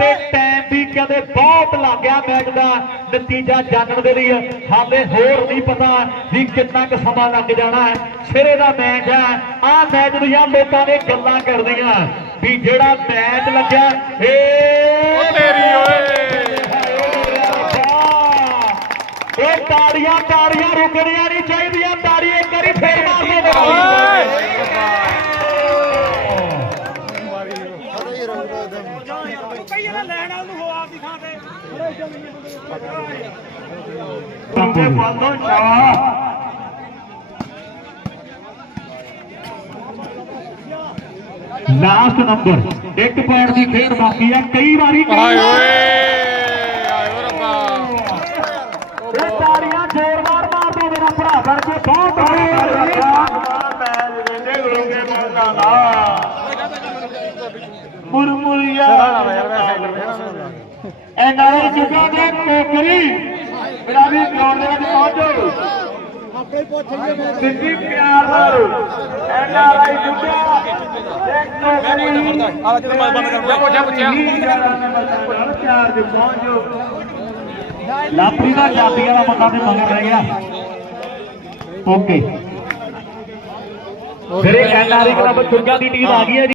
ਤੇ ਟਾਈਮ ਵੀ ਕਹਿੰਦੇ ਬਹੁਤ ਲੱਗ ਗਿਆ ਮੈਚ ਦਾ। ਨਤੀਜਾ ਜਾਣਨ ਦੇ ਲਈ। ਹਾਲੇ ਹੋਰ ਨਹੀਂ ਪਤਾ ਵੀ ਕਿੰਨਾ ਕੁ ਸਮਾਂ ਲੱਗ ਜਾਣਾ ਹੈ। ਸਿਰੇ ਦਾ ਮੈਚ ਹੈ। ਆਹ ਮੈਚ ਦੀਆਂ ਲੋਕਾਂ ਨੇ ਗੱਲਾਂ ਕਰਦੀਆਂ ਵੀ ਜਿਹੜਾ ਮੈਚ ਲੱਗਿਆ ਏ ਉਹ ਤੇਰੀ ਓਏ। ਇਹ ਤਾੜੀਆਂ ਤਾੜੀਆਂ ਰੁਕਣੀਆਂ ਬੰਦੇ ਬੰਦੋਂ ਸ਼ਾਹ ਲਾਸਟ ਨੰਬਰ ਇੱਕ ਪੁਆਇੰਟ ਦੀ ਖੇਡ ਬਾਕੀ ਹੈ ਕਈ ਵਾਰੀ ਕਈ ਹਾਏ ਵਾਰੀ। ਓਏ ਹਾਏ ਓ ਰੱਬਾ ਇਹ ਤਾੜੀਆਂ ਜ਼ੋਰਦਾਰ ਮਾਰ ਮੇਰਾ ਭਰਾ ਬਣ ਕੇ ਬਹੁਤ ਮੁਰਮੁਰੀਆ। ਐਨਆਰਆਈ ਜੁਗਾ ਦੇ ਕੋਕਰੀ ਮੇਰਾ ਵੀ ਗਰਾਊਂਡ ਦੇ ਵਿੱਚ ਪਹੁੰਚੋ ਸਿੱਧੀ ਪਿਆਰ ਨਾਲ ਐਨਆਰਆਈ ਜੁਗਾ ਦੇ ਕੋਕਰੀ ਆ ਜਦੋਂ ਮੈਂ ਬੰਦ ਕਰ ਦਿਆ ਪੁੱਛਿਆ ਪੁੱਛਿਆ ਚਾਰ ਚ ਪਹੁੰਚੋ ਲਾਪਰੀ ਦਾ ਜਾਤੀ ਵਾਲਾ ਬੰਦਾ ਤੇ ਮਗਰ ਰਹਿ ਗਿਆ ਓਕੇ ਫਿਰ ਇਹ ਐਨਆਰਆਈ ਕਲੱਬ ਚੁਰਗਾ ਦੀ ਟੀਮ ਆ ਗਈ ਹੈ ਜੀ